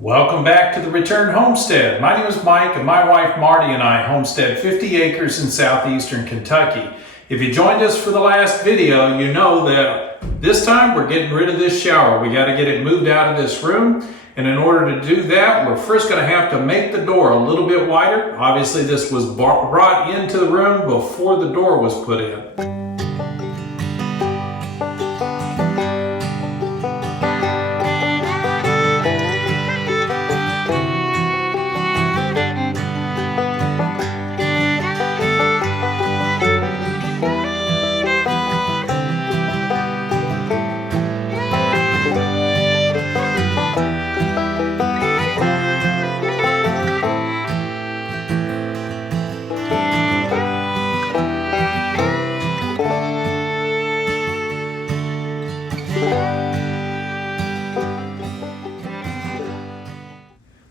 Welcome back to the Return Homestead. My name is Mike and my wife Marty and I homestead 50 acres in southeastern Kentucky. If you joined us for the last video, you know that this time we're getting rid of this shower. We got to get it moved out of this room. And in order to do that, we're first going to have to make the door a little bit wider. Obviously this was brought into the room before the door was put in.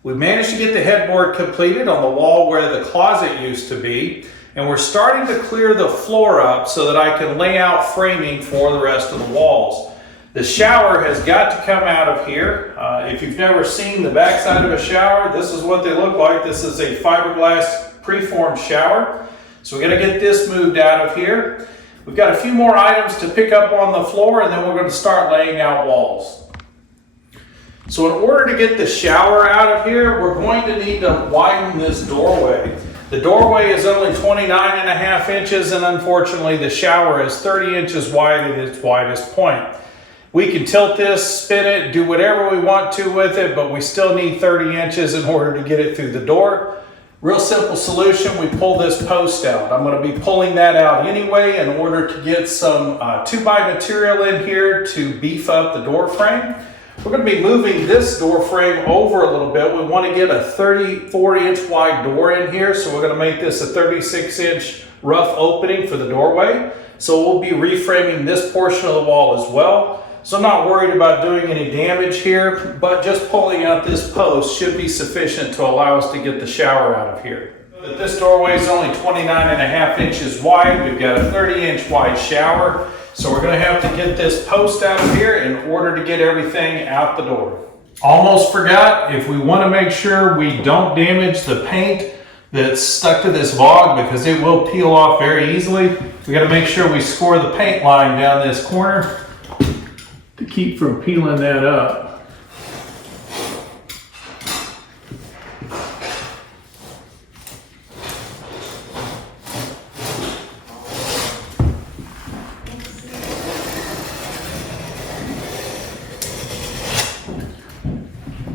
We managed to get the headboard completed on the wall where the closet used to be, and we're starting to clear the floor up so that I can lay out framing for the rest of the walls. The shower has got to come out of here. If you've never seen the backside of a shower, this is what they look like. This is a fiberglass preformed shower. So we got to get this moved out of here. We've got a few more items to pick up on the floor, and then we're going to start laying out walls. So in order to get the shower out of here, we're going to need to widen this doorway. The doorway is only 29.5 inches, and unfortunately the shower is 30 inches wide at its widest point. We can tilt this, spin it, do whatever we want to with it, but we still need 30 inches in order to get it through the door. Real simple solution, we pull this post out. I'm going to be pulling that out anyway in order to get some 2x material in here to beef up the door frame. We're going to be moving this door frame over a little bit. We want to get a 34-inch wide door in here, so we're going to make this a 36-inch rough opening for the doorway. So we'll be reframing this portion of the wall as well. So I'm not worried about doing any damage here, but just pulling out this post should be sufficient to allow us to get the shower out of here. This doorway is only 29.5 inches wide. We've got a 30-inch wide shower. So we're going to have to get this post out of here in order to get everything out the door. Almost forgot, if we want to make sure we don't damage the paint that's stuck to this vog, because it will peel off very easily, we got to make sure we score the paint line down this corner to keep from peeling that up.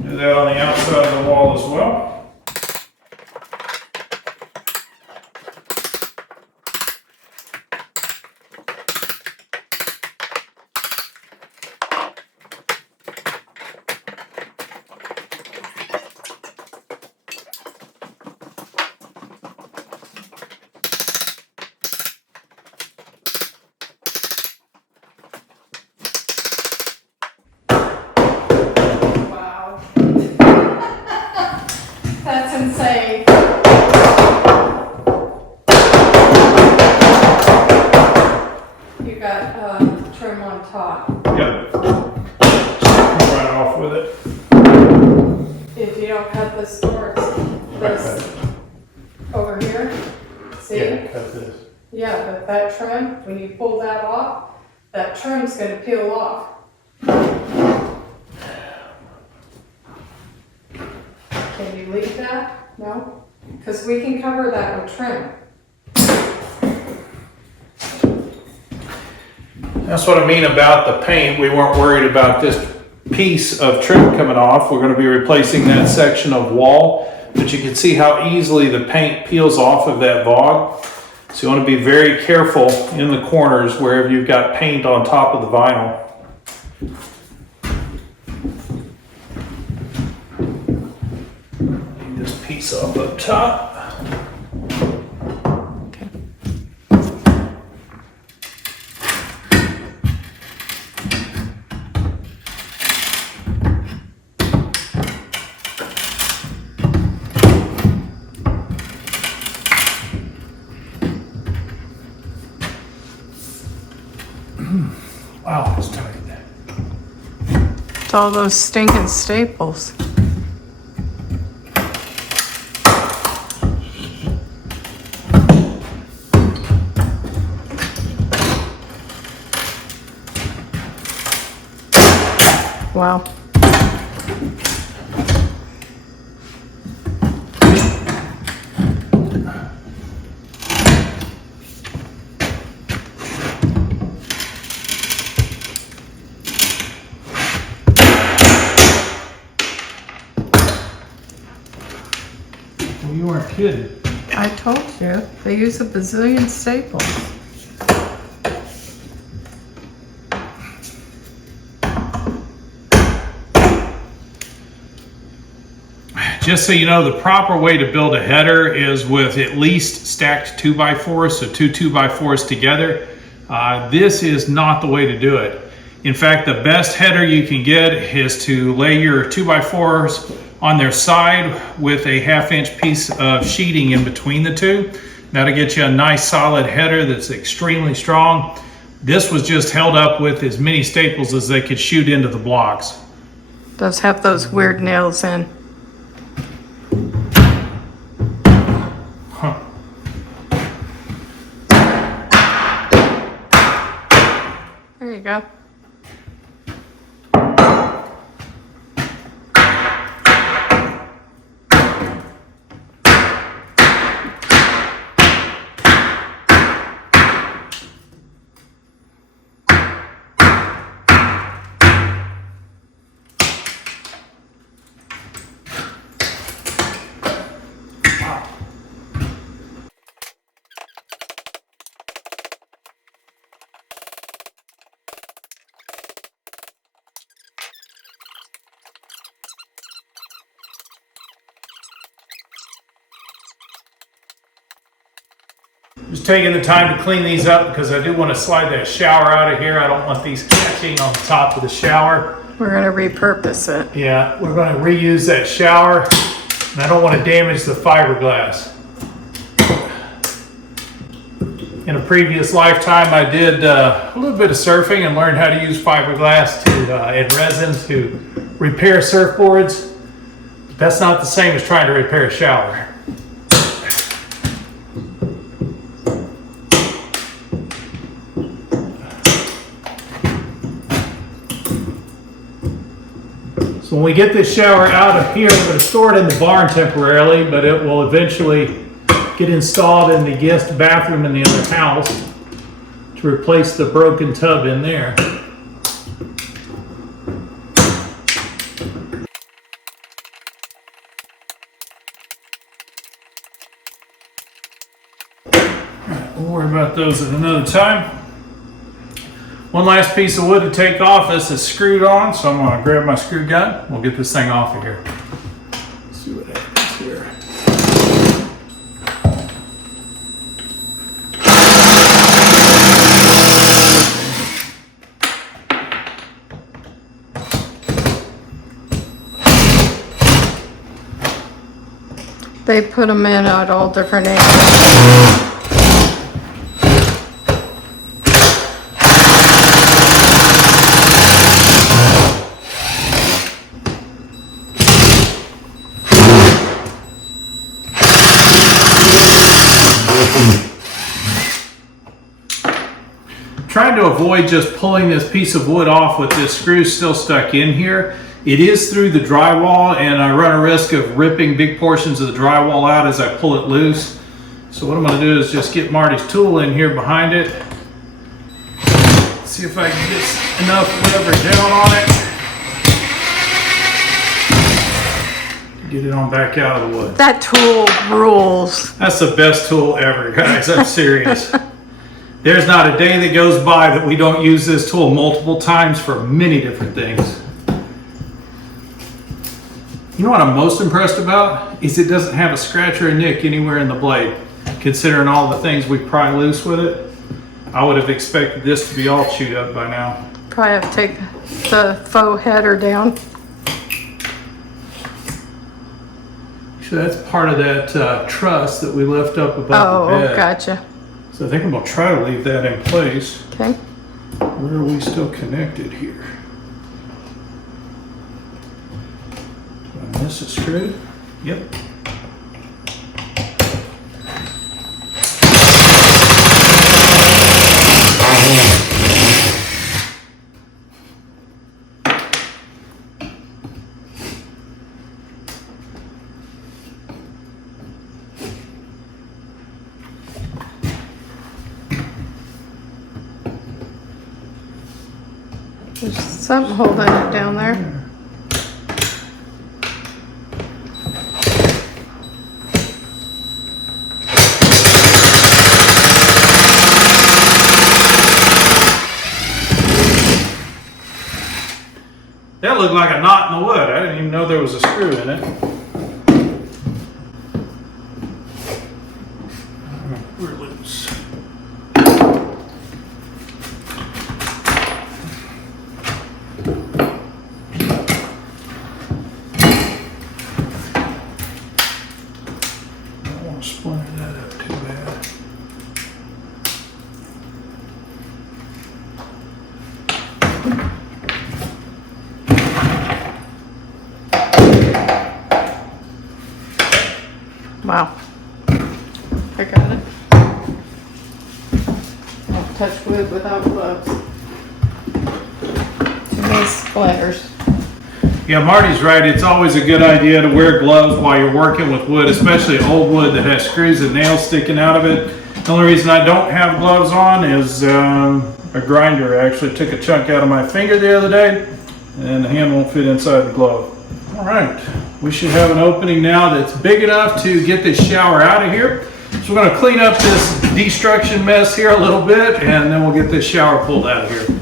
Do that on the outside of the wall as well. That's insane. You got trim on top. Yep. Right off with it. If you don't cut this door, this over here, see? Yeah, cut this. Yeah, but that trim, when you pull that off, that trim's gonna peel off. Can you leave that? No? Because we can cover that with trim. That's what I mean about the paint. We weren't worried about this piece of trim coming off. We're going to be replacing that section of wall, but you can see how easily the paint peels off of that vog. So you want to be very careful in the corners wherever you've got paint on top of the vinyl. This piece up top. Wow, it's tight. It's all those stinking staples. Wow. Well, you weren't kidding. I told you, they use a bazillion staples. Just so you know, the proper way to build a header is with at least stacked 2x4s, so two 2x4s together. This is not the way to do it. In fact, the best header you can get is to lay your 2x4s on their side with a 1/2 inch piece of sheeting in between the two. That'll get you a nice solid header that's extremely strong. This was just held up with as many staples as they could shoot into the blocks. Does have those weird nails in. Huh. There you go. Just taking the time to clean these up because I do want to slide that shower out of here. I don't want these catching on top of the shower. We're gonna repurpose it. Yeah, we're going to reuse that shower, and I don't want to damage the fiberglass. In a previous lifetime, I did a little bit of surfing and learned how to use fiberglass and resin to repair surfboards. But that's not the same as trying to repair a shower. So when we get this shower out of here, we're going to store it in the barn temporarily, but it will eventually get installed in the guest bathroom in the other house to replace the broken tub in there. Alright, we'll worry about those at another time. One last piece of wood to take off. This is screwed on, so I'm going to grab my screw gun. We'll get this thing off of here. Let's see what happens here. They put them in at all different angles. Trying to avoid just pulling this piece of wood off with this screw still stuck in here. It is through the drywall, and I run a risk of ripping big portions of the drywall out as I pull it loose. So what I'm going to do is just get Marty's tool in here behind it. See if I can get enough rubber down on it. Get it on back out of the wood. That tool rules. That's the best tool ever, guys. I'm serious. There's not a day that goes by that we don't use this tool multiple times for many different things. You know what I'm most impressed about? Is it doesn't have a scratch or a nick anywhere in the blade. Considering all the things we pry loose with it, I would have expected this to be all chewed up by now. Probably have to take the faux header down. So that's part of that truss that we left up above the bed. Oh, gotcha. So I think I'm going to try to leave that in place. Okay. Where are we still connected here? This is screwed. Yep. There's something holding it down there. That looked like a knot in the wood. I didn't even know there was a screw in it. We're loose. Don't want to splinter that up too bad. Wow. I got it. I'll touch wood without gloves. Too many splinters. Yeah, Marty's right. It's always a good idea to wear gloves while you're working with wood, especially old wood that has screws and nails sticking out of it. The only reason I don't have gloves on is a grinder actually took a chunk out of my finger the other day, and the hand won't fit inside the glove. All right, we should have an opening now that's big enough to get this shower out of here. So we're going to clean up this destruction mess here a little bit, and then we'll get this shower pulled out of here.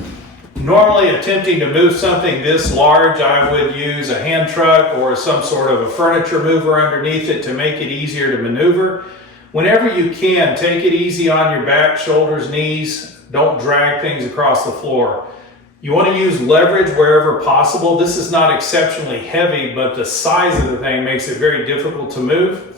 Normally attempting to move something this large, I would use a hand truck or some sort of a furniture mover underneath it to make it easier to maneuver. Whenever you can, take it easy on your back, shoulders, knees. Don't drag things across the floor. You want to use leverage wherever possible. This is not exceptionally heavy, but the size of the thing makes it very difficult to move.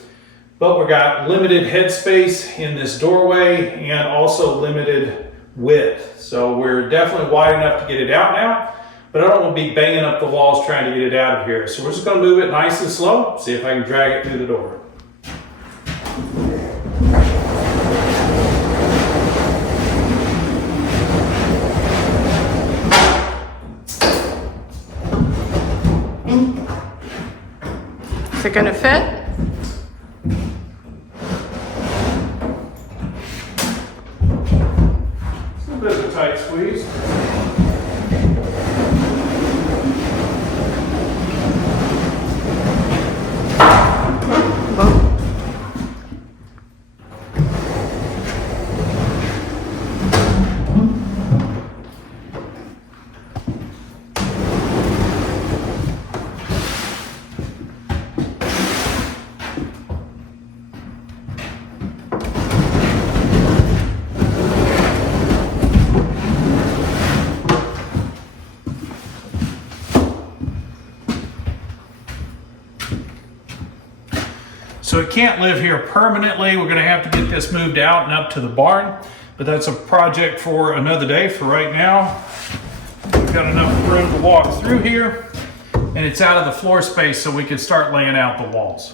But we've got limited headspace in this doorway and also limited width. So we're definitely wide enough to get it out now, but I don't want to be banging up the walls trying to get it out of here. So we're just going to move it nice and slow, see if I can drag it through the door. Is it gonna fit? It's a bit of a tight squeeze. So it can't live here permanently. We're going to have to get this moved out and up to the barn, but that's a project for another day. For right now, we've got enough room to walk through here, and it's out of the floor space so we can start laying out the walls.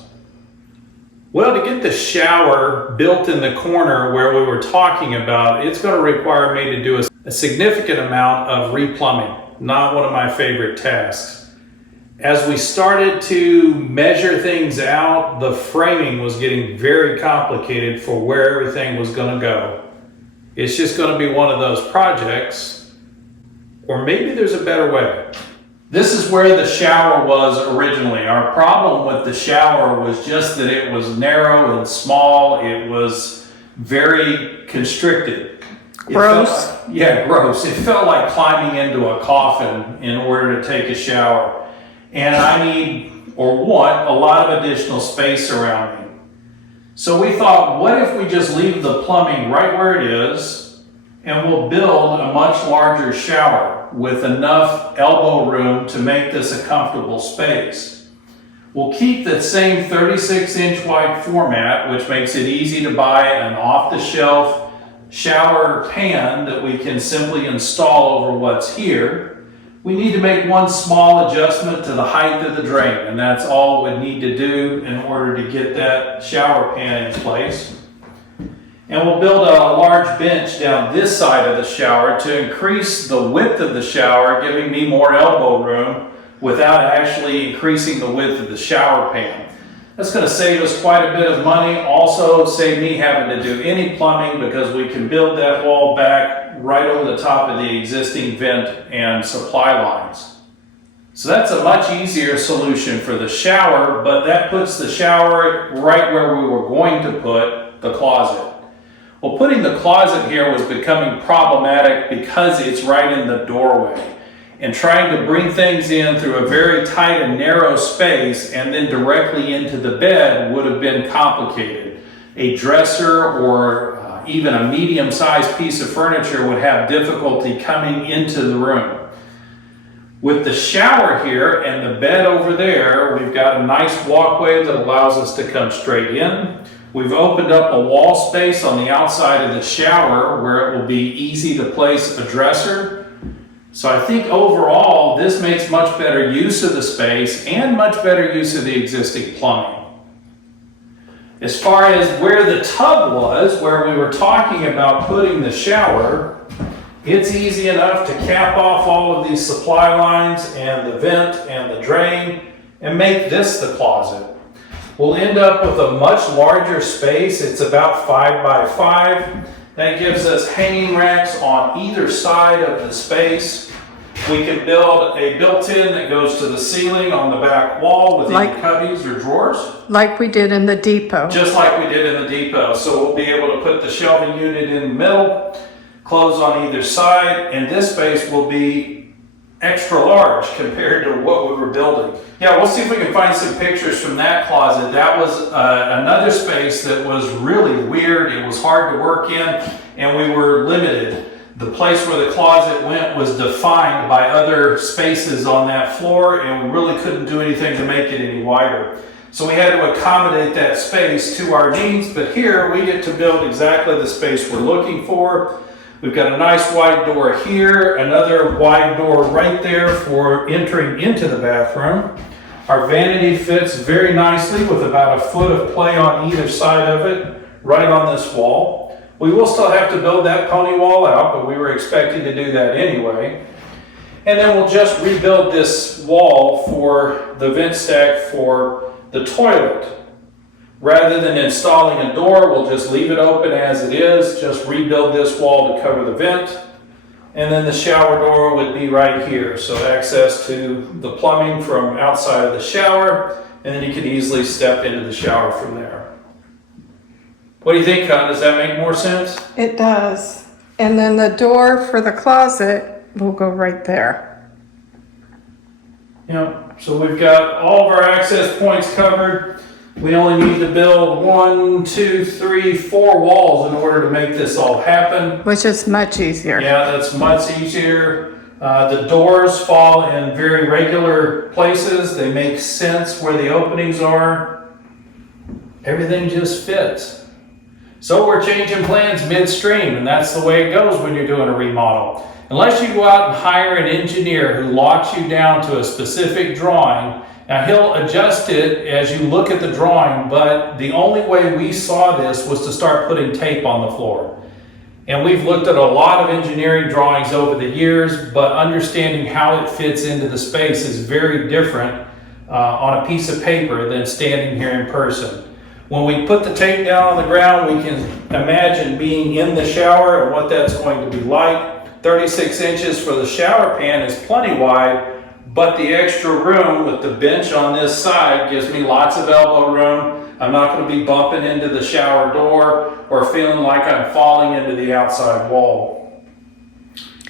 Well, to get the shower built in the corner where we were talking about, it's going to require me to do a significant amount of replumbing. Not one of my favorite tasks. As we started to measure things out, the framing was getting very complicated for where everything was going to go. It's just going to be one of those projects, or maybe there's a better way. This is where the shower was originally. Our problem with the shower was just that it was narrow and small. It was very constricted. Gross. Gross. It felt like climbing into a coffin in order to take a shower. And I need, or want, a lot of additional space around me. So we thought, what if we just leave the plumbing right where it is, and we'll build a much larger shower with enough elbow room to make this a comfortable space. We'll keep the same 36-inch wide format, which makes it easy to buy an off-the-shelf shower pan that we can simply install over what's here. We need to make one small adjustment to the height of the drain, and that's all we need to do in order to get that shower pan in place. And we'll build a large bench down this side of the shower to increase the width of the shower, giving me more elbow room without actually increasing the width of the shower pan. That's going to save us quite a bit of money, also save me having to do any plumbing because we can build that wall back right over the top of the existing vent and supply lines. So that's a much easier solution for the shower, but that puts the shower right where we were going to put the closet. Well, putting the closet here was becoming problematic because it's right in the doorway. And trying to bring things in through a very tight and narrow space and then directly into the bed would have been complicated. A dresser or even a medium-sized piece of furniture would have difficulty coming into the room. With the shower here and the bed over there, we've got a nice walkway that allows us to come straight in. We've opened up a wall space on the outside of the shower where it will be easy to place a dresser. So I think overall, this makes much better use of the space and much better use of the existing plumbing. As far as where the tub was, where we were talking about putting the shower, it's easy enough to cap off all of these supply lines and the vent and the drain and make this the closet. We'll end up with a much larger space. It's about 5 by 5. That gives us hanging racks on either side of the space. We can build a built-in that goes to the ceiling on the back wall with either cubbies or drawers. Like we did in the depot. Just like we did in the depot. So we'll be able to put the shelving unit in the middle, clothes on either side, and this space will be extra large compared to what we were building. Yeah, we'll see if we can find some pictures from that closet. That was another space that was really weird. It was hard to work in, and we were limited. The place where the closet went was defined by other spaces on that floor, and we really couldn't do anything to make it any wider. So we had to accommodate that space to our needs, but here we get to build exactly the space we're looking for. We've got a nice wide door here, another wide door right there for entering into the bathroom. Our vanity fits very nicely with about a foot of play on either side of it, right on this wall. We will still have to build that pony wall out, but we were expecting to do that anyway. And then we'll just rebuild this wall for the vent stack for the toilet. Rather than installing a door, we'll just leave it open as it is, just rebuild this wall to cover the vent. And then the shower door would be right here. So access to the plumbing from outside of the shower, and then you can easily step into the shower from there. What do you think, Con? Does that make more sense? It does. And then the door for the closet will go right there. Yeah, so we've got all of our access points covered. We only need to build 1, 2, 3, 4 walls in order to make this all happen. Which is much easier. Yeah, that's much easier. The doors fall in very regular places. They make sense where the openings are. Everything just fits. So we're changing plans midstream, and that's the way it goes when you're doing a remodel. Unless you go out and hire an engineer who locks you down to a specific drawing. Now he'll adjust it as you look at the drawing, but the only way we saw this was to start putting tape on the floor. And we've looked at a lot of engineering drawings over the years, but understanding how it fits into the space is very different on a piece of paper than standing here in person. When we put the tape down on the ground, we can imagine being in the shower and what that's going to be like. 36 inches for the shower pan is plenty wide, but the extra room with the bench on this side gives me lots of elbow room. I'm not going to be bumping into the shower door or feeling like I'm falling into the outside wall.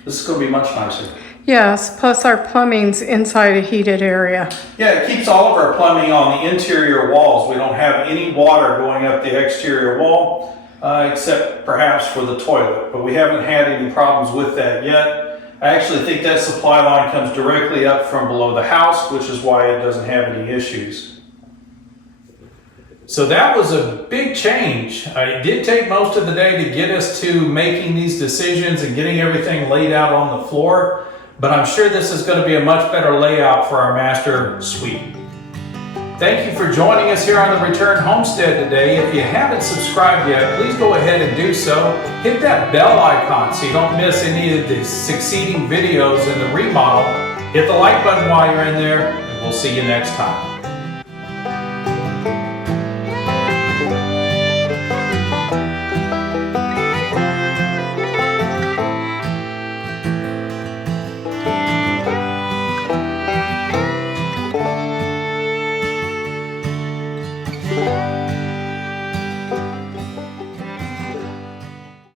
This is going to be much nicer. Yes, plus our plumbing's inside a heated area. Yeah, it keeps all of our plumbing on the interior walls. We don't have any water going up the exterior wall, except perhaps for the toilet, but we haven't had any problems with that yet. I actually think that supply line comes directly up from below the house, which is why it doesn't have any issues. So that was a big change. It did take most of the day to get us to making these decisions and getting everything laid out on the floor, but I'm sure this is going to be a much better layout for our master suite. Thank you for joining us here on the Return Homestead today. If you haven't subscribed yet, please go ahead and do so. Hit that bell icon so you don't miss any of the succeeding videos in the remodel. Hit the like button while you're in there, and we'll see you next time.